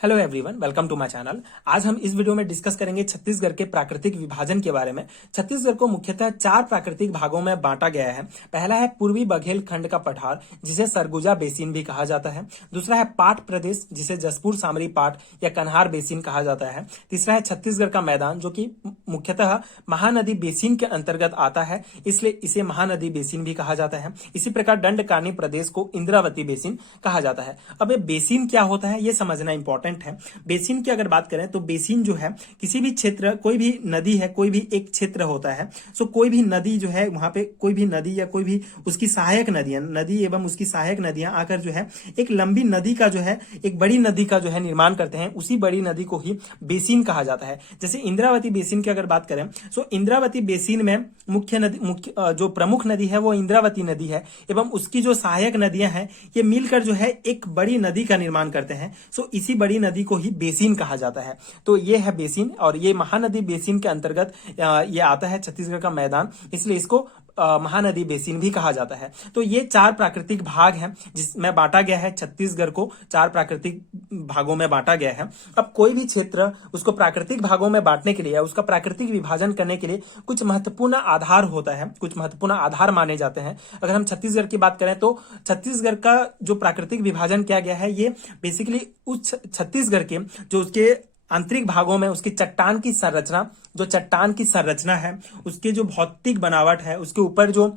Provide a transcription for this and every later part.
Hello everyone, welcome to my channel. आज हम इस वीडियो में डिस्कस करेंगे छत्तीसगढ़ के प्राकृतिक विभाजन के बारे में। छत्तीसगढ़ को मुख्यतः 4 प्राकृतिक भागों में बांटा गया है। पहला है पूर्वी बघेल खंड का पठार, जिसे सरगुजा बेसिन भी कहा जाता है। दूसरा है पाट प्रदेश, जिसे जसपुर सामरी पाट या कन्हार बेसिन कहा जाता है। तीसरा है छत्तीसगढ़ का मैदान, जो कि मुख्यतः महानदी बेसिन के अंतर्गत आता है, इसलिए इसे महानदी बेसिन भी कहा जाता है। इसी प्रकार दंडकारनी प्रदेश को इंद्रावती बेसिन कहा जाता है। अब ये बेसिन क्या होता है, ये समझना इंपॉर्टेंट है। बेसिन की अगर बात करें तो बेसिन जो है किसी भी क्षेत्र, कोई भी नदी है, कोई भी एक क्षेत्र होता है। सो कोई भी नदी जो है, वहां पे कोई भी नदी या कोई भी उसकी सहायक नदियां, नदी एवं उसकी सहायक नदियां आकर जो है एक लंबी नदी का जो है, एक बड़ी नदी का जो है निर्माण करते हैं। उसी बड़ी नदी को ही बेसिन कहा जाता है। जैसे इंद्रावती बेसिन की अगर बात करें, सो इंद्रावती बेसिन में मुख्य नदी, जो प्रमुख नदी है वो इंद्रावती नदी है, एवं उसकी जो सहायक नदियां हैं ये मिलकर जो है एक बड़ी नदी का निर्माण करते हैं। सो इसी बड़ी नदी को ही बेसिन कहा जाता है। तो ये है बेसिन, और ये महानदी बेसिन के अंतर्गत ये आता है छत्तीसगढ़ का मैदान, इसलिए इसको महानदी बेसिन भी कहा जाता है। तो ये 4 प्राकृतिक भाग हैं जिसमें बांटा गया है। छत्तीसगढ़ को 4 प्राकृतिक भागों में बांटा गया है। अब कोई भी क्षेत्र उसको प्राकृतिक भागों में बांटने के लिए या उसका प्राकृतिक विभाजन करने के लिए कुछ महत्वपूर्ण आधार होता है, कुछ महत्वपूर्ण आधार माने जाते हैं। अगर हम छत्तीसगढ़ की बात करें तो छत्तीसगढ़ का जो प्राकृतिक विभाजन किया गया है, ये बेसिकली उस छत्तीसगढ़ के जो उसके आंतरिक भागों में उसकी चट्टान की संरचना, जो चट्टान की संरचना है, उसके जो भौतिक बनावट है, उसके ऊपर जो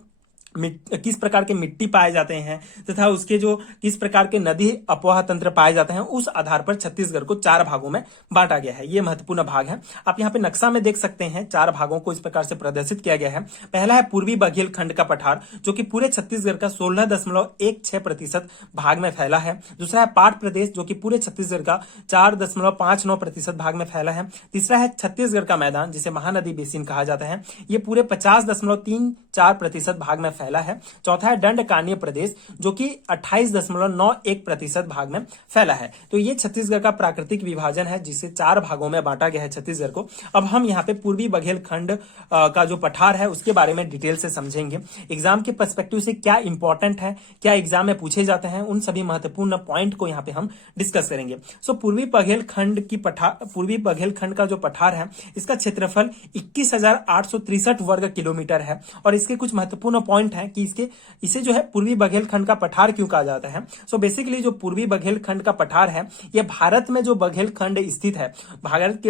किस प्रकार के मिट्टी पाए जाते हैं तथा उसके जो किस प्रकार के नदी अपवाह तंत्र पाए जाते हैं, उस आधार पर छत्तीसगढ़ को 4 भागों में बांटा गया है। ये महत्वपूर्ण भाग है। आप यहाँ पे नक्शा में देख सकते हैं 4 भागों को इस प्रकार से प्रदर्शित किया गया है। पहला है पूर्वी बघेल खंड का पठार, जो कि पूरे छत्तीसगढ़ का 16.16% भाग में फैला है। दूसरा है पाट प्रदेश, जो कि पूरे छत्तीसगढ़ का 4.59% भाग में फैला है। तीसरा है छत्तीसगढ़ का मैदान, जिसे महानदी बेसिन कहा जाता है, ये पूरे 50.34% भाग में फैला है। चौथा है दंडकारनीय प्रदेश, जो कि 28.91% भाग में फैला है। तो ये छत्तीसगढ़ का प्राकृतिक विभाजन है, जिसे 4 भागों में बांटा गया है छत्तीसगढ़ को। अब हम यहाँ पे पूर्वी बघेल खंड का जो पठार है उसके बारे में डिटेल से समझेंगे। एग्जाम के पर्सपेक्टिव से क्या इंपॉर्टेंट है, क्या एग्जाम में पूछे जाते हैं, उन सभी महत्वपूर्ण पॉइंट को यहाँ पे हम डिस्कस करेंगे। सो पूर्वी बघेल खंड का जो पठार है, इसका क्षेत्रफल 21,863 वर्ग किलोमीटर है। और इसके कुछ महत्वपूर्ण पॉइंट है कि इसे जो है पूर्वी बघेल खंड का पठार क्यों कहा जाता है। सो बेसिकली जो पूर्वी बघेल खंड का पठार है, यह भारत में जो बघेल खंड स्थित है, भारत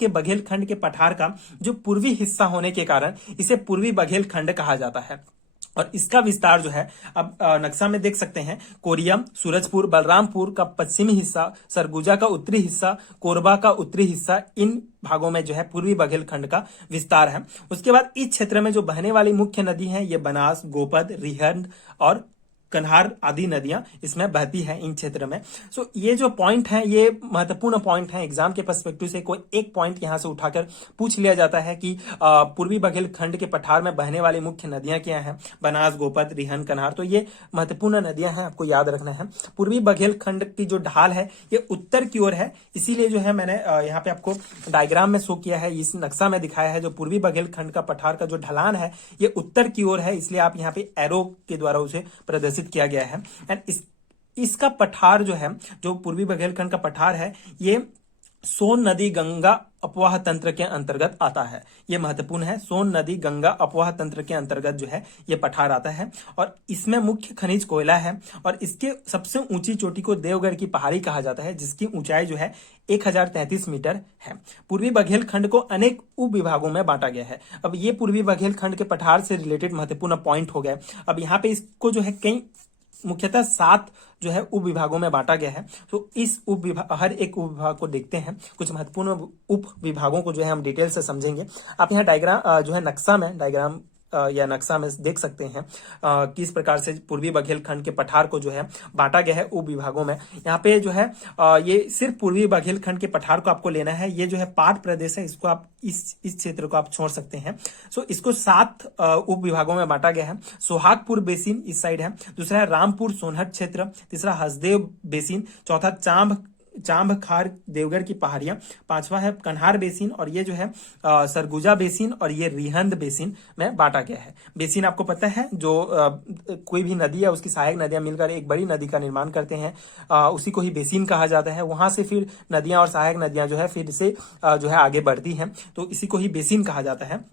के बघेल खंड के पठार का जो पूर्वी हिस्सा होने के कारण इसे पूर्वी बघेल खंड कहा जाता है। और इसका विस्तार जो है, अब नक्शा में देख सकते हैं, कोरिया, सूरजपुर, बलरामपुर का पश्चिमी हिस्सा, सरगुजा का उत्तरी हिस्सा, कोरबा का उत्तरी हिस्सा, इन भागों में जो है पूर्वी बघेल खंड का विस्तार है। उसके बाद इस क्षेत्र में जो बहने वाली मुख्य नदी है, ये बनास, गोपद, रिहंद और कन्हार आदि नदियां इसमें बहती हैं इन क्षेत्र में। सो ये जो पॉइंट है, ये महत्वपूर्ण पॉइंट है। एग्जाम के पर्सपेक्टिव से कोई एक पॉइंट यहां से उठाकर पूछ लिया जाता है कि पूर्वी बघेल खंड के पठार में बहने वाली मुख्य नदियां क्या हैं, बनास, गोपद, रिहंद, कन्हार। तो ये महत्वपूर्ण नदियां हैं, आपको याद रखना है। पूर्वी बघेल खंड की जो ढाल है ये उत्तर की ओर है, इसीलिए जो है मैंने यहाँ पे आपको डायग्राम में शो किया है, इस नक्शा में दिखाया है। जो पूर्वी बघेल खंड का पठार का जो ढलान है ये उत्तर की ओर है, इसलिए आप यहाँ पे एरो के द्वारा उसे प्रदर्शित किया गया है। एंड इसका पठार जो है, जो पूर्वी बघेलखंड का पठार है, ये सोन नदी गंगा अपवाह तंत्र के अंतर्गत आता है। ये महत्वपूर्ण है। सोन नदी गंगा अपवाह तंत्र के अंतर्गत जो है ये पठार आता है, और इसमें मुख्य खनिज कोयला है। और इसके सबसे ऊंची चोटी को देवगढ़ की पहाड़ी कहा जाता है, जिसकी ऊंचाई जो है 1033 मीटर है। पूर्वी बघेल खंड को अनेक उप विभागों में बांटा गया है। अब ये पूर्वी बघेल खंड के पठार से रिलेटेड महत्वपूर्ण पॉइंट हो गए। अब यहाँ पे इसको जो है कई मुख्यतः 7 जो है उप विभागों में बांटा गया है। तो इस हर एक उप विभाग को देखते हैं, कुछ महत्वपूर्ण उप विभागों को जो है हम डिटेल से समझेंगे। आप यहाँ डायग्राम जो है नक्शा में या नक्शा में देख सकते हैं किस प्रकार से पूर्वी बघेल खंड के पठार को जो है बांटा गया है उप विभागों में। यहाँ पे जो है ये सिर्फ पूर्वी बघेल खंड के पठार को आपको लेना है। ये जो है पाट प्रदेश है, इसको आप इस क्षेत्र को आप छोड़ सकते हैं। सो इसको 7 उप विभागों में बांटा गया है। सोहागपुर बेसिन इस साइड है, दूसरा है रामपुर सोनहट क्षेत्र, तीसरा हसदेव बेसिन, चौथा चांभ खार देवगर की पहाड़ियां, पांचवा है कन्हार बेसिन, और ये जो है सरगुजा बेसिन और ये रिहंद बेसिन में बांटा गया है। बेसिन आपको पता है जो कोई भी नदी है उसकी सहायक नदियां मिलकर एक बड़ी नदी का निर्माण करते हैं, उसी को ही बेसिन कहा जाता है। वहां से फिर नदियां और सहायक नदियां जो है फिर से जो है आगे बढ़ती हैं, तो इसी को ही बेसिन कहा जाता है।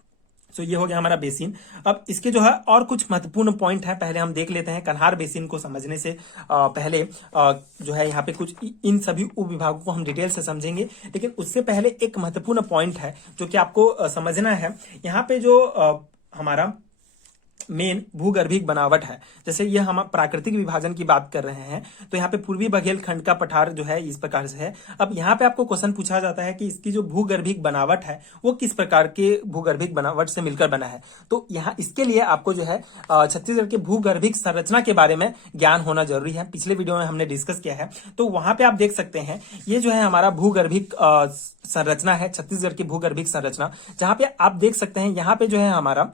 तो ये हो गया हमारा बेसिन। अब इसके जो है और कुछ महत्वपूर्ण पॉइंट है, पहले हम देख लेते हैं। कन्हार बेसिन को समझने से पहले जो है यहाँ पे कुछ इन सभी उप विभागों को हम डिटेल से समझेंगे, लेकिन उससे पहले एक महत्वपूर्ण पॉइंट है जो कि आपको समझना है। यहाँ पे जो हमारा मेन भूगर्भिक बनावट है, जैसे ये हम प्राकृतिक विभाजन की बात कर रहे हैं, तो यहाँ पे पूर्वी बघेलखंड का पठार जो है इस प्रकार से है। अब यहाँ पे आपको क्वेश्चन पूछा जाता है कि इसकी जो भूगर्भिक बनावट है वो किस प्रकार के भूगर्भिक बनावट से मिलकर बना है। तो यहाँ इसके लिए आपको जो है छत्तीसगढ़ के भूगर्भिक संरचना के बारे में ज्ञान होना जरूरी है। पिछले वीडियो में हमने डिस्कस किया है, तो वहां पे आप देख सकते हैं ये जो है हमारा भूगर्भिक संरचना है, छत्तीसगढ़ की भूगर्भिक संरचना, जहां पे आप देख सकते हैं यहाँ पे जो है हमारा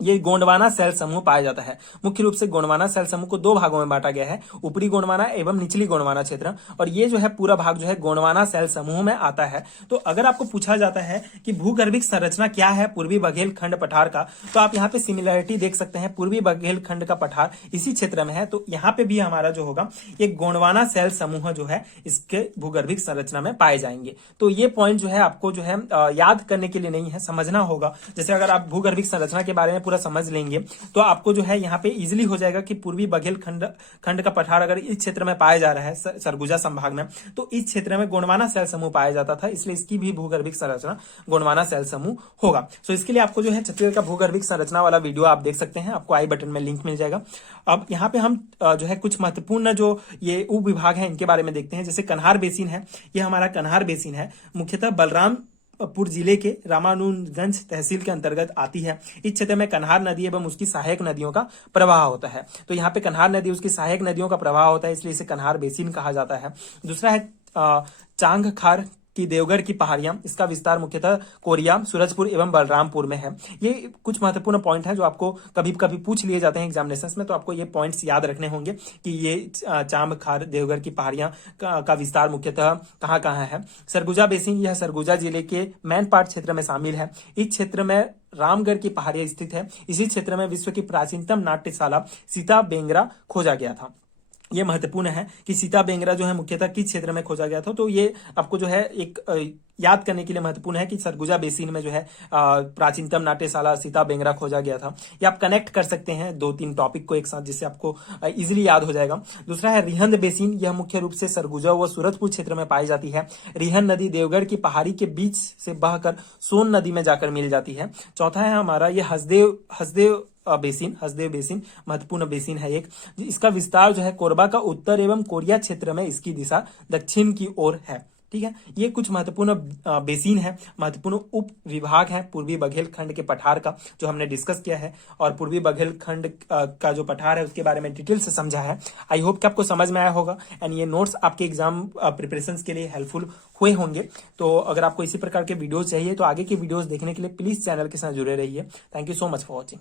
ये गोंडवाना सेल समूह पाया जाता है। मुख्य रूप से गोंडवाना सेल समूह को दो भागों में बांटा गया है, ऊपरी गोंडवाना एवं निचली गोंडवाना क्षेत्र, और ये जो है पूरा भाग जो है गोंडवाना सेल समूह में आता है। तो अगर आपको पूछा जाता है कि भूगर्भिक संरचना क्या है पूर्वी बघेलखंड पठार का, तो आप यहाँ पे सिमिलरिटी देख सकते हैं, पूर्वी बघेलखंड का पठार इसी क्षेत्र में है, तो यहाँ पे भी हमारा जो होगा ये गोंडवाना सेल समूह जो है इसके भूगर्भिक संरचना में पाए जाएंगे। तो ये पॉइंट जो है आपको जो है याद करने के लिए नहीं है, समझना होगा। जैसे अगर आप भूगर्भिक संरचना के बारे में पूरा समझ लेंगे तो आपको जो है यहाँ पे इजीली हो जाएगा कि पूर्वी बघेलखंड का पठार अगर इस क्षेत्र में पाया जा रहा है सरगुजा संभाग में, तो इस क्षेत्र में गोंडवाना सेल समूह पाया जाता था, इसलिए इसकी भी भूगर्भिक संरचना गोंडवाना सेल समूह होगा। तो इसके लिए आपको जो है छत्तीसगढ़ का भूगर्भिक संरचना वाला वीडियो आप देख सकते हैं, आपको आई बटन में लिंक मिल जाएगा। अब यहाँ पे हम जो है कुछ महत्वपूर्ण जो ये उप विभाग है इनके बारे में देखते हैं। जैसे कन्हार बेसिन है, ये हमारा कन्हार बेसिन है, मुख्यतः बलरामपुर जिले के रामानुजगंज तहसील के अंतर्गत आती है। इस क्षेत्र में कन्हार नदी एवं उसकी सहायक नदियों का प्रवाह होता है। तो यहाँ पे कन्हार नदी उसकी सहायक नदियों का प्रवाह होता है, इसलिए इसे कन्हार बेसिन कहा जाता है। दूसरा है चांग खार की देवगर की पहाड़ियां, इसका विस्तार मुख्यतः कोरिया, सूरजपुर एवं बलरामपुर में है। ये कुछ महत्वपूर्ण पॉइंट है जो आपको कभी कभी पूछ लिए जाते हैं एग्जामिनेशंस में, तो आपको ये पॉइंट्स याद रखने होंगे कि ये चांब खार देवगर की पहाड़ियां का विस्तार मुख्यतः कहाँ कहाँ है। सरगुजा बेसिन, यह सरगुजा जिले के मैनपाट क्षेत्र में शामिल है। इस क्षेत्र में रामगढ़ की पहाड़ियां स्थित है। इसी क्षेत्र में विश्व की प्राचीनतम नाट्यशाला सीता बेंगरा खोजा गया था। ये महत्वपूर्ण है कि सीता बेंगरा जो है मुख्यतः किस क्षेत्र में खोजा गया था, तो ये आपको जो है एक याद करने के लिए महत्वपूर्ण है कि सरगुजा बेसिन में जो है प्राचीनतम नाट्यशाला सीता बेंगरा खोजा गया था। ये आप कनेक्ट कर सकते हैं दो तीन टॉपिक को एक साथ, जिससे आपको इजीली याद हो जाएगा। दूसरा है रिहंद बेसिन, यह मुख्य रूप से सरगुजा व सूरजपुर क्षेत्र में पाई जाती है। रिहंद नदी देवगढ़ की पहाड़ी के बीच से बहकर सोन नदी में जाकर मिल जाती है। चौथा है हमारा ये हसदेव बेसिन महत्वपूर्ण बेसिन है एक, इसका विस्तार जो है कोरबा का उत्तर एवं कोरिया क्षेत्र में, इसकी दिशा दक्षिण की ओर है। ठीक है, ये कुछ महत्वपूर्ण बेसिन है, महत्वपूर्ण उप विभाग है पूर्वी बघेलखंड के पठार का जो हमने डिस्कस किया है, और पूर्वी बघेलखंड का जो पठार है उसके बारे में डिटेल से समझा है। आई होप कि आपको समझ में आया होगा एंड ये नोट्स आपके एग्जाम प्रिपरेशन के लिए हेल्पफुल हुए होंगे। तो अगर आपको इसी प्रकार के वीडियोज चाहिए तो आगे के वीडियोज देखने के लिए प्लीज चैनल के साथ जुड़े रहिए। Thank you so much for watching.